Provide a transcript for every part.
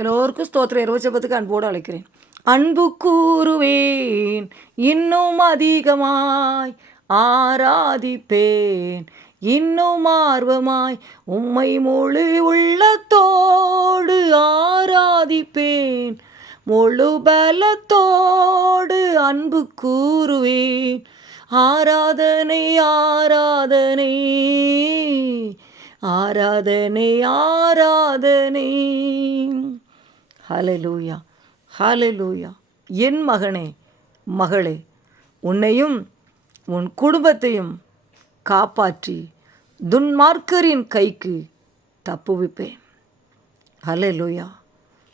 எல்லோருக்கும் ஸ்தோத்திரம் இரவச்சபத்துக்கு அன்போடு அழைக்கிறேன். அன்பு கூறுவேன் இன்னும் அதிகமாய், ஆராதிப்பேன் இன்னும் ஆர்வமாய், உம்மை முழு உள்ளத்தோடு ஆராதிப்பேன், முழு பலத்தோடு அன்பு கூறுவேன். ஆராதனை ஆராதனை ஆராதனை ஆராதனை. ஹல்லேலூயா ஹல்லேலூயா. என் மகனே மகளே, உன்னையும் உன் குடும்பத்தையும் காப்பாற்றி துன்மார்க்கரின் கைக்கு தப்புவிப்பேன். ஹல்லேலூயா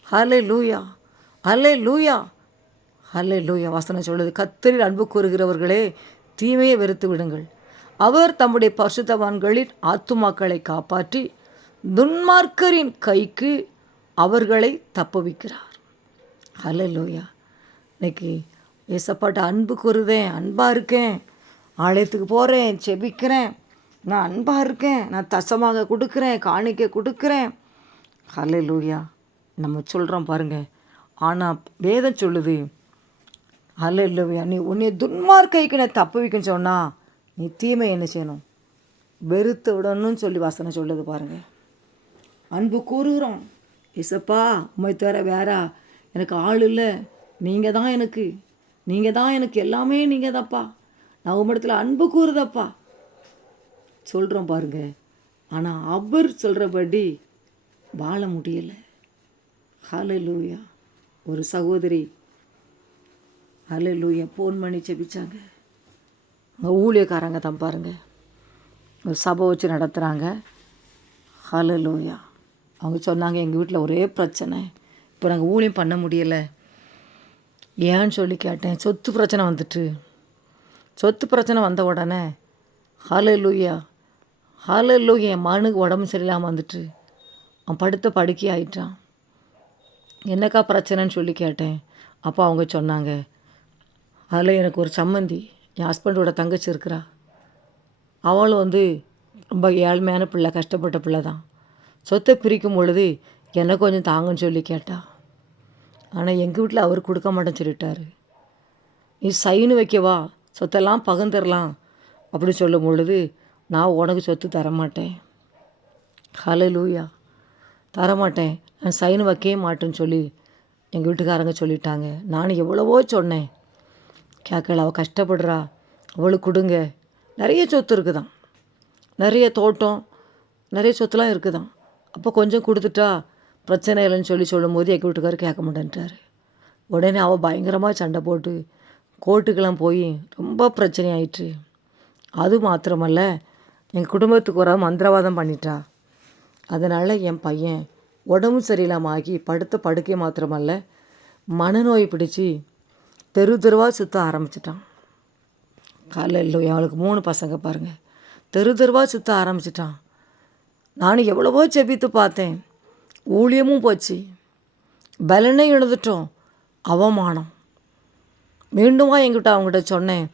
ஹல்லேலூயா ஹல்லேலூயா ஹல்லேலூயா. வசனம் சொல்லுது, கர்த்தரில் அன்பு கூறுகிறவர்களே தீமையை வெறுத்து விடுங்கள், அவர் தம்முடைய பரிசுத்தவான்களின் ஆத்துமாக்களை காப்பாற்றி துன்மார்க்கரின் கைக்கு அவர்களை தப்புவிக்கிறார். ஹல்லேலூயா. இன்னைக்கு ஏசப்பாட்ட அன்பு கூறுதேன், அன்பாக இருக்கேன், ஆலயத்துக்கு போகிறேன், செபிக்கிறேன், நான் அன்பாக இருக்கேன், நான் தசமாக கொடுக்குறேன், காணிக்கை கொடுக்குறேன். ஹல்லேலூயா. நம்ம சொல்கிறோம் பாருங்கள். ஆனால் வேதம் சொல்லுது, ஹல்லேலூயா, நீ உன்னை துன்மார்க்கைக்கு நான் தப்புவிக்கன்னு சொன்னால் நீ தீமை என்ன செய்யணும்? வெறுத்து விடணும்னு சொல்லி வசனம் சொல்லுது பாருங்கள். அன்பு கூறுகிறோம், இசப்பா உண்மை தவிர வேறா எனக்கு ஆள் இல்லை, நீங்கள் தான் எனக்கு, நீங்கள் தான் எனக்கு எல்லாமே, நீங்கள் தான்ப்பா, நான் உம்மிடத்தில் அன்பு கூறுதப்பா சொல்கிறோம் பாருங்க. ஆனால் அவர் சொல்கிறபடி வாழ முடியலை. ஹல்லேலூயா. ஒரு சகோதரி ஹல்லேலூயா ஃபோன் பண்ணி செபிச்சாங்க. அவங்க ஊழியக்காரங்க தான் பாருங்கள், ஒரு சபை வச்சு நடத்துகிறாங்க. ஹல்லேலூயா. அவங்க சொன்னாங்க, எங்கள் வீட்டில் ஒரே பிரச்சனை, இப்போ நாங்கள் ஊழியம் பண்ண முடியலை. ஏன்னு சொல்லி கேட்டேன். சொத்து பிரச்சனை வந்துட்டு, சொத்து பிரச்சனை வந்த உடனே ஹல்லேலூயா ஹல்லேலூயா, என் மகனுக்கு உடம்பு சரியில்லாமல் வந்துட்டு அவன் படுத்த படுக்கை ஆயிட்டான். என்னக்கா பிரச்சனைன்னு சொல்லி கேட்டேன். அப்போ அவங்க சொன்னாங்க, அதில் எனக்கு ஒரு சம்மந்தி, என் ஹஸ்பண்டோட தங்கச்சி இருக்கிறா, அவளும் ரொம்ப ஏழ்மையான பிள்ளை, கஷ்டப்பட்ட பிள்ளை தான். சொத்தை பிரிக்கும் பொழுது எனக்கு கொஞ்சம் தாங்கன்னு சொல்லி கேட்டா. ஆனால் எங்கள் வீட்டில் அவர் கொடுக்க மாட்டேன்னு சொல்லிட்டாரு. நீ சைனு வைக்கவா, சொத்தெல்லாம் பகிர்ந்துடலாம் அப்படி சொல்லும் பொழுது, நான் உனக்கு சொத்து தரமாட்டேன், ஹல்லேலூயா தரமாட்டேன், நான் சைனு வைக்கவே மாட்டேன்னு சொல்லி எங்கள் வீட்டுக்காரங்க சொல்லிட்டாங்க. நான் எவ்வளவோ சொன்னேன், கேட்கல. அவள் கஷ்டப்படுறா, அவளுக்கு கொடுங்க. நிறைய சொத்து இருக்குதான், நிறைய தோட்டம், நிறைய சொத்துலாம் இருக்குதான். அப்போ கொஞ்சம் கொடுத்துட்டா பிரச்சனை இல்லைன்னு சொல்லி சொல்லும்போது எங்கள் வீட்டுக்காரர் கேட்க மாட்டேன்ட்டார். உடனே அவள் பயங்கரமாக சண்டை போட்டு கோர்ட்டுக்கெல்லாம் போய் ரொம்ப பிரச்சனை ஆயிற்று. அது மாத்திரமல்ல, எங்கள் குடும்பத்துக்கு ஒரு மந்திரவாதம் பண்ணிட்டா. அதனால் என் பையன் உடம்பு சரியில்லாமல் ஆகி படுத்த படுக்கை மாத்திரமல்ல, மனநோய் பிடிச்சி தெரு தெருவாக சுற்ற ஆரம்பிச்சிட்டான். ஹல்லேலூயா. அவளுக்கு 3 பசங்க பாருங்கள், தெரு தெருவாக சுற்ற ஆரம்பிச்சிட்டான். நானும் எவ்வளவோ செபித்து பார்த்தேன், ஊழியமும் போச்சு, பலனை இழந்துட்டோம், அவமானம். மீண்டுமா என்கிட்ட அவங்ககிட்ட சொன்னேன்,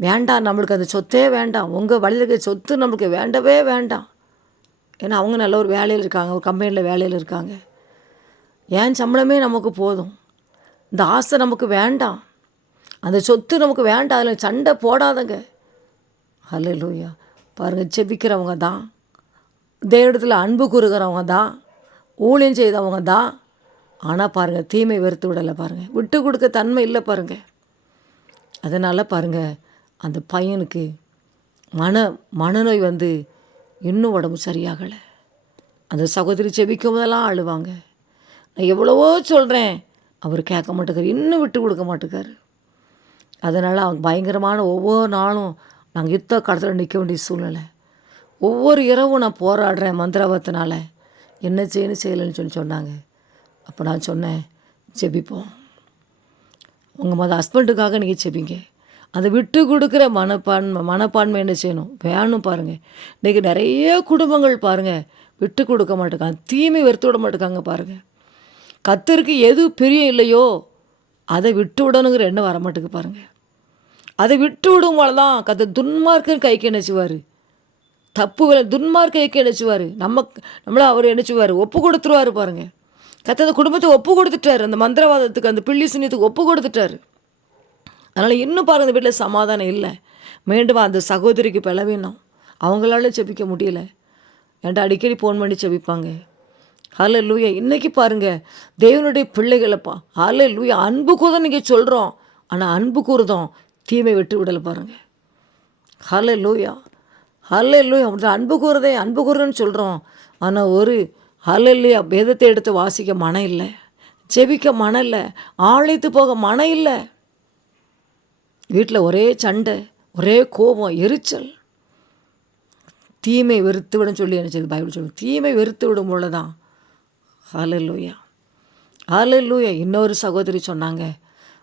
வேண்டாம், நம்மளுக்கு அந்த சொத்தே வேண்டாம், உங்கள் வழியில் இருக்க சொத்து நம்மளுக்கு வேண்டவே வேண்டாம். ஏன்னா அவங்க நல்ல ஒரு வேலையில் இருக்காங்க, ஒரு கம்பெனியில் வேலையில் இருக்காங்க, ஏன் சம்பளமே நமக்கு போதும், இந்த ஆசை நமக்கு வேண்டாம், அந்த சொத்து நமக்கு வேண்டாம், அதில் சண்டை போடாதங்க. ஹல்லேலூயா. பாருங்கள், செபிக்கிறவங்க தான், தேவனிடத்தில் அன்பு கூறுகிறவங்க தான், ஊழியம் செய்தவங்க தான். ஆனால் பாருங்கள், தீமை வெறுத்து விடலை பாருங்கள், விட்டு கொடுக்க தன்மை இல்லை பாருங்கள். அதனால் பாருங்கள், அந்த பையனுக்கு மனநோய் இன்னும் உடம்பு சரியாகலை. அந்த சகோதரி செபிக்கும் போதெல்லாம் அழுவாங்க. நான் எவ்வளவோ சொல்கிறேன், அவர் கேட்க மாட்டேக்கார், இன்னும் விட்டு கொடுக்க மாட்டேக்கார். அதனால் அவங்க பயங்கரமான ஒவ்வொரு நாளும் நாங்கள் யுத்த கடத்தில் நிற்க வேண்டிய சூழ்நிலை. ஒவ்வொரு இரவும் நான் போராடுறேன் மந்திரவாதத்தினால, என்ன செய்யலைன்னு சொல்லி சொன்னாங்க. அப்போ நான் சொன்னேன், செபிப்போம், உங்கள் ஹஸ்பண்டுக்காக நீங்கள் செபிங்க. அதை விட்டு கொடுக்குற மனப்பான்மை என்ன செய்யணும் வேணும் பாருங்கள். இன்றைக்கி நிறைய குடும்பங்கள் பாருங்கள் விட்டு கொடுக்க மாட்டேங்காங்க, தீமை வெறுத்து விட மாட்டேங்காங்க பாருங்கள். கர்த்தருக்கு எது பிரியம் இல்லையோ அதை விட்டு விடணுங்கிற எண்ணம் வரமாட்டுக்கு பாருங்கள். அதை விட்டு விடும் போல தான் கர்த்தர் துன்மார்க்கன் கைக்கு நினச்சிவார், தப்புகளை துன்மார்க்க கைக்கு நினச்சிவார், நம்மளை அவர் நினச்சிவார், ஒப்பு கொடுத்துருவார் பாருங்கள். கர்த்தர் அந்த குடும்பத்தை ஒப்பு கொடுத்துட்டாரு, அந்த மந்திரவாதத்துக்கு, அந்த பில்லி சுனியத்துக்கு ஒப்பு கொடுத்துட்டாரு. அதனால் இன்னும் பாருங்கள் இந்த வீட்டில் சமாதானம் இல்லை. மீண்டும் அந்த சகோதரிக்கு பலவீனம், அவங்களால ஜெபிக்க முடியல. என்கிட்ட அடிக்கடி ஃபோன் பண்ணி ஜெபிப்பாங்க. ஹல்லேலூயா. இன்றைக்கி பாருங்கள் தேவனுடைய பிள்ளைகளப்பா, ஹல்லேலூயா, அன்பு கூறுதான் நீங்கள் சொல்கிறோம், ஆனால் அன்பு கூறுதோம் தீமை விட்டு விடலை பாருங்கள். ஹல்லேலூயா, ஹல்லேலூயா. அன்பு கூறுதே அன்பு கூறுன்னு சொல்கிறோம், ஆனால் ஒரு ஹல்லேலூயா வேதத்தை எடுத்து வாசிக்க மனம் இல்லை, ஜெபிக்க மனம் இல்லை, ஆழைத்து போக மனம் இல்லை. வீட்டில் ஒரே சண்டை, ஒரே கோபம், எரிச்சல். தீமை வெறுத்து விடும் சொல்லி என்ன செய்யுது பைபிள் சொல்லுது, தீமை வெறுத்து விடும் பொழுதுதான். ஹல்லேலூயா, ஹல்லேலூயா. இன்னொரு சகோதரி சொன்னாங்க,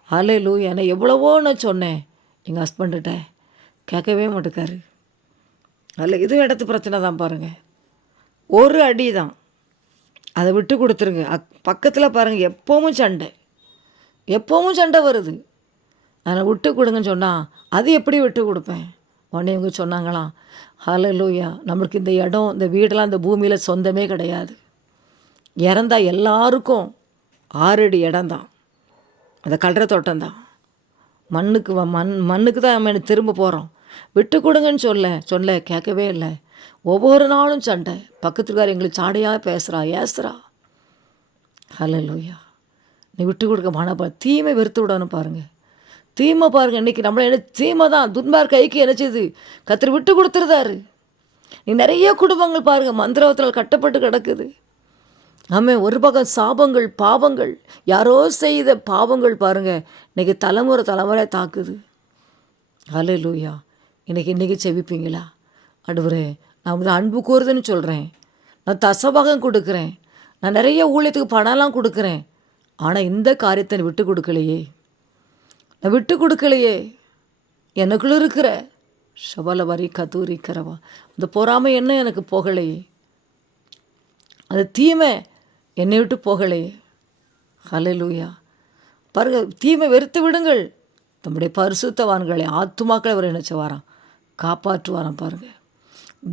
ஹல்லேலூயா, என்னை எவ்வளவோ நான் சொன்னேன் எங்கள் ஹஸ்பண்ட்கிட்ட, கேட்கவே மாட்டேக்காரு. அதில் இதுவும் இடத்து பிரச்சனை தான் பாருங்கள். ஒரு அடி தான், அதை விட்டு கொடுத்துருங்க. பக்கத்தில் பாருங்கள் எப்போவும் சண்டை, எப்போவும் சண்டை வருது. அதை விட்டு கொடுங்கன்னு சொன்னால் அது எப்படி விட்டு கொடுப்பேன்? உடனே இவங்க சொன்னாங்களாம், ஹல்லேலூயா, நம்மளுக்கு இந்த இடம், இந்த வீடெல்லாம் இந்த பூமியில் சொந்தமே கிடையாது. இறந்தா எல்லாருக்கும் 6 அடி இடம்தான், அந்த கல்ற தோட்டம்தான். மண்ணுக்கு தான் நம்ம திரும்ப போகிறோம். விட்டு கொடுங்கன்னு சொல்ல கேட்கவே இல்லை. ஒவ்வொரு நாளும் சண்டை. பக்கத்துக்கார எங்களுக்கு சாடையாக பேசுகிறா, ஏசுகிறா. ஹல்லேலூயா. நீ விட்டு கொடுக்க மானப்பா. தீமை வெறுத்து விடணும் பாருங்கள். தீமை பாருங்கள், இன்றைக்கி நம்மளை என்ன தீமை தான் துன்பார் கைக்கு என்னச்சது கர்த்தர் விட்டு கொடுத்துருதாரு. நீ நிறைய குடும்பங்கள் பாருங்கள் மந்திரவத்தில் கட்டப்பட்டு கிடக்குது. ஆமாம், ஒரு பக்கம் சாபங்கள், பாவங்கள், யாரோ செய்த பாவங்கள் பாருங்கள் இன்றைக்கி தலைமுறை தாக்குது. ஹல்லேலூயா. இன்றைக்கி செவிப்பீங்களா? ஆண்டவரே, நான் வந்து அன்பு கூறுதுன்னு சொல்கிறேன், நான் தசபாகம் கொடுக்குறேன், நான் நிறைய ஊழியத்துக்கு பணம்லாம் கொடுக்குறேன், ஆனால் இந்த காரியத்தை நான் விட்டு கொடுக்கலையே, நான் விட்டு கொடுக்கலையே. எனக்குள்ள இருக்கிற ஷபல வரி கதூரிக்கிறவா அந்த பொறாமை என்ன எனக்கு போகலையே, அந்த தீமை என்னை விட்டு போகலையே. ஹல்லேலூயா. பாருங்க, தீமை வெறுத்து விடுங்கள், தம்முடைய பரிசுத்தவான்களை ஆத்துமாக்களை அவர் நினச்சி வாரான், காப்பாற்றுவாராம். பாருங்கள்,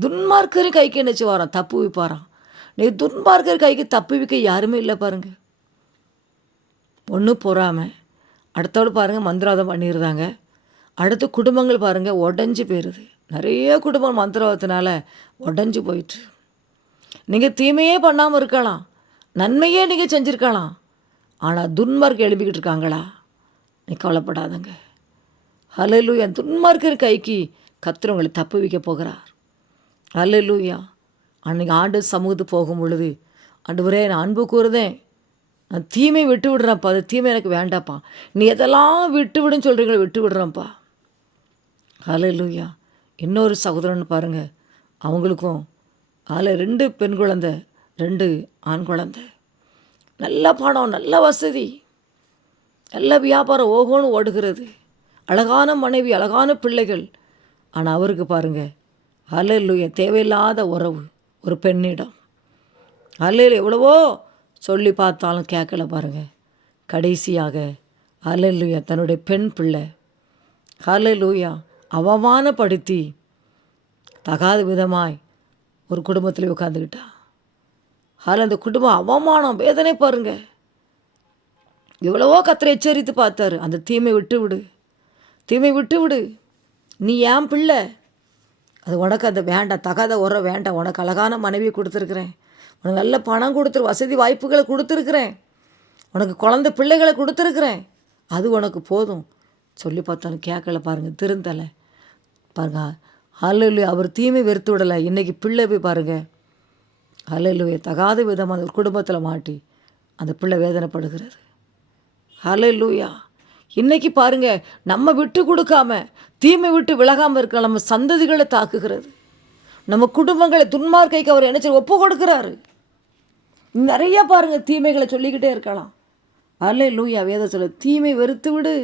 துன்மார்க்கரின் கைக்கு நினச்சி வாரான், தப்பு வைப்பாரான். நீ துன்மார்க்கர் கைக்கு தப்பு வைக்க யாருமே இல்லை பாருங்கள். ஒன்று பொறாமை, அடுத்தோடு பாருங்கள் மந்திரவாதம் பண்ணிடுறாங்க. அடுத்து குடும்பங்கள் பாருங்கள் உடஞ்சி போயிடுது. நிறைய குடும்பம் மந்திரவாதத்தினால உடஞ்சி போயிட்டு. நீங்கள் தீமையே பண்ணாமல் இருக்கலாம், நன்மையே நீங்கள் செஞ்சுருக்கலாம், ஆனால் துன்மார்க்கு எழுப்பிக்கிட்டு இருக்காங்களா? நீ கவலைப்படாதங்க. ஹல்லேலூயா. துன்மார்க்கர் கைக்கு கர்த்தர் உங்களை தப்பு வைக்க போகிறார். ஹல்லேலூயா. அன்றைக்கி ஆண்டு சமூகத்துக்கு போகும் பொழுது, ஆண்டவரே நான் அன்பு கூறுதேன், நான் தீமை விட்டு விடுறேன்ப்பா, அது தீமை எனக்கு வேண்டாப்பா, நீ எதெல்லாம் விட்டு விடுன்னு சொல்கிறீங்களோ விட்டு விடுறேன்ப்பா. ஹல்லேலூயா. இன்னொரு சகோதரன் பாருங்கள், அவங்களுக்கும் 2 பெண் குழந்தை, 2 ஆண் குழந்தை, நல்ல பணம், நல்ல வசதி, நல்ல வியாபாரம் ஓகோன்னு ஓடுகிறது, அழகான மனைவி, அழகான பிள்ளைகள். ஆனால் அவருக்கு பாருங்கள், ஹல்லேலூயா, தேவையில்லாத உறவு ஒரு பெண்ணிடம். ஹல்லேலூயா. எவ்வளவோ சொல்லி பார்த்தாலும் கேட்கல பாருங்கள். கடைசியாக ஹல்லேலூயா தன்னுடைய பெண் பிள்ளை ஹல்லேலூயா அவமானப்படுத்தி தகாத விதமாய் ஒரு குடும்பத்தில் உட்காந்துக்கிட்டா. அந்த குடும்பம் அவமானம், வேதனை பாருங்கள். எவ்வளவோ கர்த்தர் எச்சரித்து பார்த்தாரு, அந்த தீமை விட்டு விடு, தீமை விட்டு விடு, நீ ஏன் பிள்ளை, அது உனக்கு அந்த வேண்டாம், தகாத உரம் வேண்டாம், உனக்கு அழகான மனைவி கொடுத்துருக்குறேன், உனக்கு நல்ல பணம் கொடுத்துரு, வசதி வாய்ப்புகளை கொடுத்துருக்குறேன், உனக்கு குழந்தை பிள்ளைகளை கொடுத்துருக்குறேன், அது உனக்கு போதும். சொல்லி பார்த்தாலும் கேட்கல பாருங்கள், திருந்தலை பாருங்கள். ஹல்லேலூயா. அவர் தீமை வெறுத்து விடலை. இன்றைக்கி பிள்ளை போய் பாருங்கள், ஹல்லேலூயா, தகாத விதமாக அந்த குடும்பத்தில் மாட்டி அந்த பிள்ளை வேதனைப்படுகிறது. ஹல்லேலூயா. இன்றைக்கி பாருங்கள், நம்ம விட்டு கொடுக்காம தீமை விட்டு விலகாமல் இருக்க நம்ம சந்ததிகளை தாக்குகிறது. நம்ம குடும்பங்களை துன்மார்க்கைக்கு அவர் என்ன ஒப்பு கொடுக்குறாரு. நிறைய பாருங்கள் தீமைகளை சொல்லிக்கிட்டே இருக்கலாம். ஹல்லேலூயா. வேதத்தில் தீமை வெறுத்து விடு.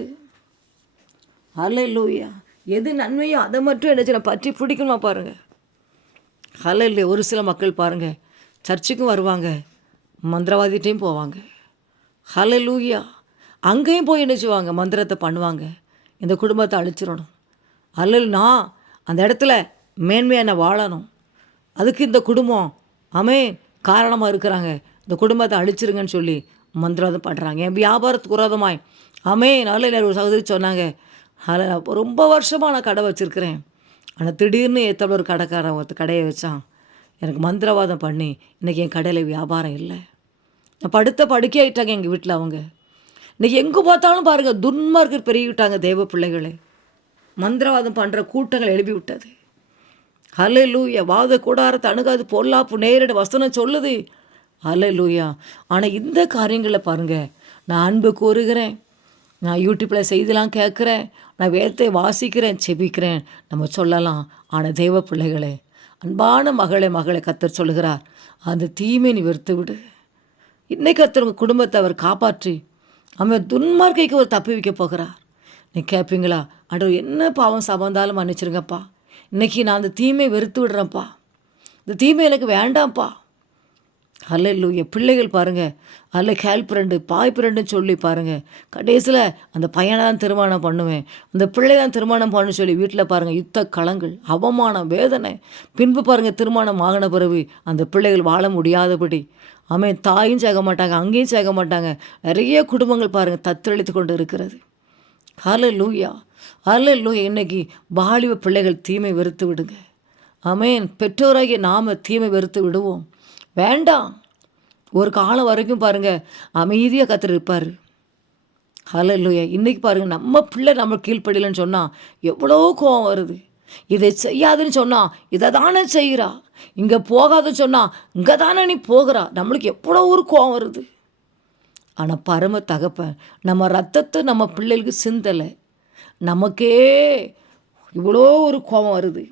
ஹல்லேலூயா. எது நன்மையோ அதை மட்டும் என்ன பற்றி பிடிக்கணுமா பாருங்கள். ஹல்லேலூயா. ஒரு சில மக்கள் பாருங்கள் சர்ச்சுக்கும் வருவாங்க, மந்திரவாதிட்டையும் போவாங்க. ஹல்லேலூயா. அங்கேயும் போய் நினச்சிவாங்க, மந்திரத்தை பண்ணுவாங்க, இந்த குடும்பத்தை அழிச்சிடணும். நான் அந்த இடத்துல மேன்மையான வாழணும், அதுக்கு இந்த குடும்பம் காரணமாக இருக்கிறாங்க, இந்த குடும்பத்தை அழிச்சிருங்கன்னு சொல்லி மந்திரவாதம் பண்ணுறாங்க. என் வியாபாரத்துக்கு விரோதமாய் நல்ல ஒரு சகோதரி சொன்னாங்க, அதில் நான் ரொம்ப வருஷமாக நான் கடை வச்சுருக்கிறேன், ஆனால் திடீர்னு ஏற்ற ஒரு கடைக்காரன் ஒருத்தர் கடையை வச்சான், எனக்கு மந்திரவாதம் பண்ணி இன்றைக்கி என் கடையில் வியாபாரம் இல்லை. நான் படுக்கை ஆகிட்டாங்க எங்கள் வீட்டில். அவங்க இன்றைக்கி எங்கே பார்த்தாலும் பாருங்கள் துன்மார்க்கர் பெருகிவிட்டாங்க. தேவ பிள்ளைகளை மந்திரவாதம் பண்ணுற கூட்டங்கள் எழுப்பி விட்டது. ஹல்லேலூயா. வாத கூடாரத்தை அணுகாது பொல்லாப்பு நேரிட வசனம் சொல்லுது. ஹல்லேலூயா. ஆனால் இந்த காரியங்களில் பாருங்கள், நான் அன்பு கூறுகிறேன், நான் யூடியூப்பில் செய்திலாம் கேட்குறேன், நான் வேதத்தை வாசிக்கிறேன், செபிக்கிறேன், நம்ம சொல்லலாம். ஆனால் தெய்வ பிள்ளைகளே, அன்பான மகளை கர்த்தர் சொல்லுகிறார், அந்த தீமை நீ வெறுத்து விடு. இன்னைக்கு கர்த்தர் உங்கள் குடும்பத்தை அவர் காப்பாற்றி அவன் துன்மார்க்கைக்கு அவர் தப்பி வைக்க போகிறார். நீ கேட்பீங்களா, ஆண்டவர் என்ன பாவம் சபந்தாலும் மன்னிச்சிருங்கப்பா, இன்றைக்கி நான் அந்த தீமையை வெறுத்து விடுறேன்ப்பா, இந்த தீமை எனக்கு வேண்டாம்ப்பா. ஹல்லேலூயா. பிள்ளைகள் பாருங்கள், அதில் கேர்ள் ஃப்ரெண்டுன்னு சொல்லி பாருங்கள், கடைசியில் அந்த பையனை தான் திருமணம் பண்ணுவேன், அந்த பிள்ளை தான் திருமணம் பண்ணு சொல்லி வீட்டில் பாருங்கள் யுத்த களங்கள், அவமானம், வேதனை. பின்பு பாருங்கள் திருமணம் ஆகின பிறகு அந்த பிள்ளைகள் வாழ முடியாதபடி தாயும் சேர்க்க மாட்டாங்க, அங்கேயும் சேர்க்க மாட்டாங்க. நிறைய குடும்பங்கள் பாருங்கள் தத்தளித்து கொண்டு இருக்கிறது. ஹல்லேலூயா. இன்னைக்கு வாலிப பிள்ளைகள் தீமை வெறுத்து விடுங்க. பெற்றோராகிய நாம் தீமை வெறுத்து விடுவோம். வேண்டாம். ஒரு காலம் வரைக்கும் பாருங்கள் அமைதியாக கர்த்தர் இருப்பார். ஹல்லேலூயா. இன்றைக்கி பாருங்கள் நம்ம பிள்ளை நம்ம கீழ்ப்படியலன்னு சொன்னால் எவ்வளோ கோவம் வருது. இதை செய்யாதுன்னு சொன்னால் இதை தானே செய்கிறா, இங்கே போகாதுன்னு சொன்னால் இங்கே தானே நீ போகிறா, நம்மளுக்கு எவ்வளோ ஒரு கோவம் வருது. ஆனால் பரம தகப்பன் நம்ம ரத்தத்தை நம்ம பிள்ளைகளுக்கு சிந்தலை, நமக்கே இவ்வளோ ஒரு கோபம் வருது.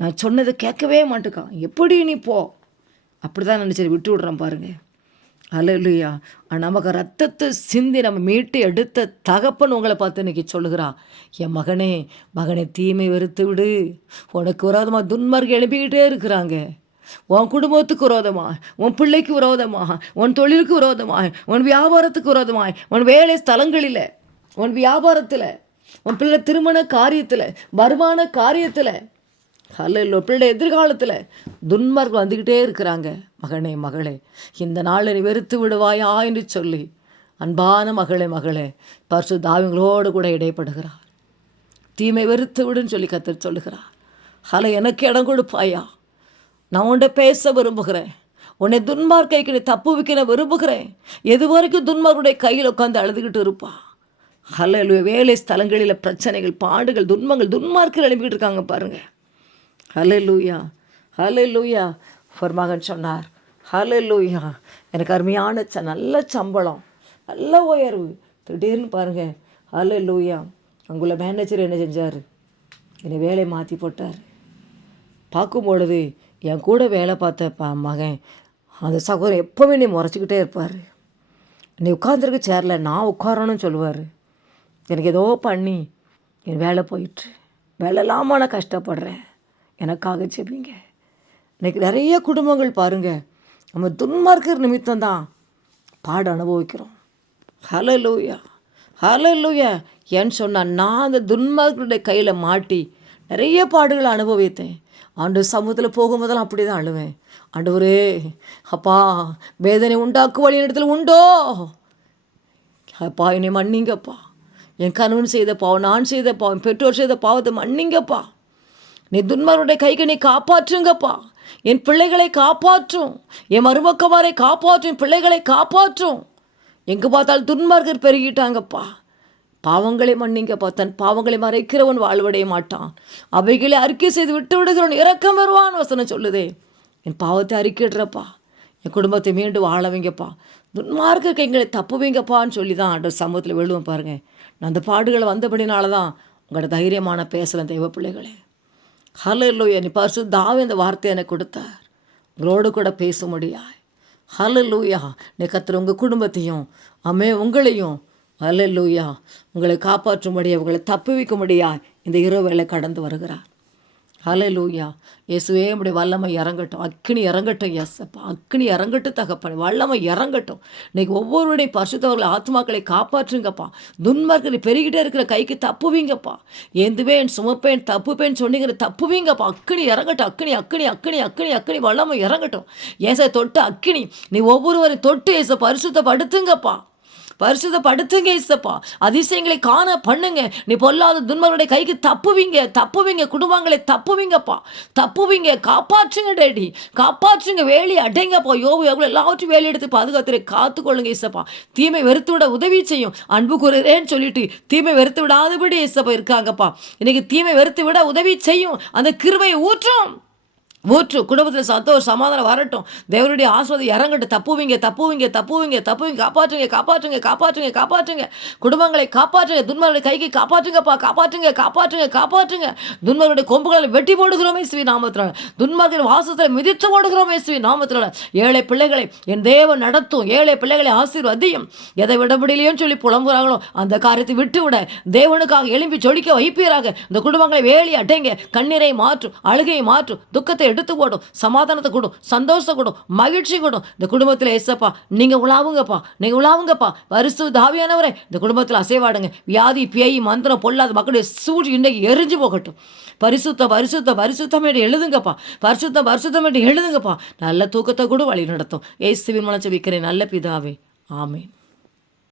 நான் சொன்னதை கேட்கவே மாட்டேக்கான், எப்படி நீ போ, அப்படி தான் நினச்சி விட்டு விட்றேன் பாருங்கள். ஹல்லேலூயா. நமக்கு ரத்தத்தை சிந்தி நம்ம மீட்டு எடுத்த தகப்பன் உங்களை பார்த்து இன்றைக்கி சொல்லுகிறா, என் மகனே தீமை வெறுத்து விடு. உனக்கு விரோதமாக துன்மார்க்கம் எழுப்பிக்கிட்டே இருக்கிறாங்க. உன் குடும்பத்துக்கு விரோதமாக, உன் பிள்ளைக்கு விரோதமாக, உன் தொழிலுக்கு விரோதமாக, உன் வியாபாரத்துக்கு விரோதமாக, உன் வேலை ஸ்தலங்களில், உன் வியாபாரத்தில், உன் பிள்ளை திருமண காரியத்தில், வருமான காரியத்தில், ஹல்லேலூயா, பிள்ளை எதிர்காலத்தில் துன்மார்க்கம் வந்துக்கிட்டே இருக்கிறாங்க. மகளே, இந்த நாளை நீ வெறுத்து விடுவாயா என்று சொல்லி அன்பான மகளே பரிசுத்த ஆவிகளோடு கூட இடைப்படுகிறார். தீமை வெறுத்து விடுன்னு சொல்லி கர்த்தர் சொல்லுகிறார். எனக்கு இடம் கொடுப்பாயா, நான் உன்னை பேச விரும்புகிறேன், உன்னை துன்மார்க்கைக்கு நீ தப்பு வைக்க விரும்புகிறேன். எது வரைக்கும் துன்மார்க்குடைய கையில் உட்காந்து அழுதுகிட்டு இருப்பா. ஹல்லேலூயா. வேலை ஸ்தலங்களில் பிரச்சனைகள், பாடுகள், துன்மார்க்கர் எழுப்பிக்கிட்டு இருக்காங்க பாருங்கள். ஹல்லேலூயா. ஒரு மகன் சொன்னார், ஹல்லேலூயா, எனக்கு அருமையான நல்ல சம்பளம், நல்ல உயர்வு. திடீர்னு பாருங்கள், ஹல்லேலூயா, அங்குள்ள மேனேஜர் என்ன செஞ்சார், என்னை வேலையை மாற்றி போட்டார். பார்க்கும்பொழுது என் கூட வேலை பார்த்த மகன் அந்த சகோதரன் எப்போவுமே நீ முறைச்சிக்கிட்டே இருப்பார். நீ உட்காந்துருக்க சேரில் நான் உட்காரணும்னு சொல்லுவார். எனக்கு ஏதோ பண்ணி என் வேலை போயிட்டு, வேலை இல்லாமல் நான் கஷ்டப்படுறேன், எனக்காக செபிங்க. இன்றைக்கி நிறைய குடும்பங்கள் பாருங்கள், நம்ம துன்மார்க்கர் நிமித்தம்தான் பாடு அனுபவிக்கிறோம். ஹல்லேலூயா. ஏன்னு சொன்னால் நான் அந்த துன்மார்க்கருடைய கையில் மாட்டி நிறைய பாடுகளை அனுபவித்தேன். ஆண்டு சமூகத்தில் போகும்போதெல்லாம் அப்படி தான் அழுவேன். ஆண்டவரே, அப்பா, வேதனை உண்டாக்கு வழி இடத்துல உண்டோ, அப்பா என்னை மன்னிங்கப்பா, என் கணவன் செய்த பாவம், நான் செய்த பாவம், பெற்றோர் செய்த பாவத்தை மன்னிங்கப்பா, நீ துன்மார்க்கருடைய கைக்கு நீ காப்பாற்றுங்கப்பா, என் பிள்ளைகளை காப்பாற்றும், என் மருமக்கமாரை காப்பாற்றும், என் பிள்ளைகளை காப்பாற்றும். எங்கே பார்த்தாலும் துன்மார்க்கர் பெருகிட்டாங்கப்பா, பாவங்களை மன்னிங்கப்பா. தன் பாவங்களை மறைக்கிறவன் வாழ்வடைய மாட்டான், அவைகளை அறிக்கை செய்து விட்டு விடுகிறவன் இரக்கம் வருவான் வசனம் சொல்லுதே. என் பாவத்தை அறிக்கிடுறப்பா, என் குடும்பத்தை மீண்டும் வாழ வைங்கப்பா, துன்மார்க்கருக்கு எங்களை தப்பு வைங்கப்பான்னு சொல்லி தான் ஆண்டவர் சமூகத்தில் விழுவேன் பாருங்கள். நான் அந்த பாடுகளை வந்தபடினால தான் உங்களோட தைரியமான பேசலாம் தெய்வ பிள்ளைகளே. ஹல்லேலூயா. நீ பரிசுத்த ஆவியானவர் இந்த வார்த்தையை எனக்கு கொடுத்தார், உங்களோடு கூட பேச முடியாய். ஹல்லேலூயா. நீ கர்த்தர் உங்கள் குடும்பத்தையும் உங்களையும் ஹல்லேலூயா உங்களை காப்பாற்றும்படியா, உங்களை தப்புவிக்கும்படியா இந்த இரவு வேளை கடந்து வருகிறார். ஹல்லேலூயா. இயேசுவே உம்முடைய வல்லமை இறங்கட்டும், அக்கினி இறங்கட்டும். எஸ் அப்பா, அக்கினி இறங்கட்டும் தகப்பனே, வல்லமை இறங்கட்டும். இன்னைக்கு ஒவ்வொருடைய பரிசுத்தவர்களை ஆத்மாக்களை காப்பாற்றுங்கப்பா. துன்மார்க்கரை பெருகிட்டே இருக்கிற கைக்கு தப்புவீங்கப்பா. ஏந்துவேன் சுமப்பேன் தப்புப்பேன் சொன்னீங்கிற தப்புவீங்கப்பா. அக்கினி இறங்கட்டும், அக்கினி அக்கினி அக்கினி அக்கினி அக்கினி வல்லமை இறங்கட்டும். ஏசை தொட்டு அக்கினி நீ ஒவ்வொருவரையும் தொட்டு ஏச பரிசுத்தப்படுத்துங்கப்பா. பரிசுத்தப்படுத்துங்க இசப்பா. அதிசயங்களை காண பண்ணுங்க. நீ பொல்லாத துன்மார்களுடைய கைக்கு தப்புவீங்க, தப்புவீங்க. குடும்பங்களை தப்புவீங்கப்பா, தப்புவீங்க. காப்பாற்றுங்க டேடி, காப்பாற்றுங்க. வேலி அடைங்கப்பா. யோபு எவ்வளோ எல்லாவற்றையும் வேலி எடுத்து பாதுகாத்துறை காத்துக்கொள்ளுங்க இசப்பா. தீமை வெறுத்து விட உதவி செய்யும். அன்பு கூறுறேன்னு சொல்லிட்டு தீமை வெறுத்து விடாதபடி இசப்பா இருக்காங்கப்பா. இன்னைக்கு தீமை வெறுத்து விட உதவி செய்யும். அந்த கிருபையை ஊற்றும், ஊற்று. குடும்பத்தில் சந்தோஷம் சமாதானம் வரட்டும். தேவனுடைய ஆசீர்வாதம் இறங்கட்டும். தப்புவீங்க தப்புவீங்க தப்புவீங்க தப்புவீங்க. காப்பாற்றுங்க காப்பாற்றுங்க காப்பாற்றுங்க காப்பாற்றுங்க. குடும்பங்களை காப்பாற்றுங்க. துன்மார்களுடைய கைக்கு காப்பாற்றுங்கப்பா, காப்பாற்றுங்க காப்பாற்றுங்க காப்பாற்றுங்க. துன்மார்களுடைய கொம்புகளை வெட்டி போடுகிறோம் இயேசுவின் நாமத்தினால. துன்மார்களின் வாசத்தில் மிதித்து போடுகிறோம் இயேசுவின் நாமத்தினால. ஏழை பிள்ளைகளை என் தேவன் நடத்தும். ஏழை பிள்ளைகளை ஆசீர்வதியும். எதை விட முடியலையோன்னு சொல்லி புலம்புறாங்களோ அந்த காரியத்தை விட்டு விட தேவனுக்காக எழும்பி ஜொலிக்க வைப்பீராக. இந்த குடும்பங்களை வேலி அடைங்க. கண்ணீரை மாற்றும், அழுகையை மாற்றும், துக்கத்தை எடுத்து போடும், சமாதானத்தை கொடும், சந்தோஷம் கொடும், மகிழ்ச்சி கொடும். இந்த குடும்பத்தில் ஏசப்பா நீங்க உலாவுங்கப்பா, நீங்க உலாவுங்கப்பா. பரிசுத்த ஆவியானவரே இந்த குடும்பத்தில் அசைவாடுங்க. வியாதி பேய் மந்திரம் பொல்லாத மக்களுடைய சூடு இன்னைக்கு எரிஞ்சு போகட்டும். பரிசுத்த பரிசுத்த பரிசுத்தம் என்று எழுதுங்கப்பா. பரிசுத்தம் பரிசுத்தம் என்று எழுதுங்கப்பா. நல்ல தூக்கத்தை கூட வழி நடத்தும். இயேசுவின் மூலம் ஜெபிக்கிறேன் நல்ல பிதாவே, ஆமென்.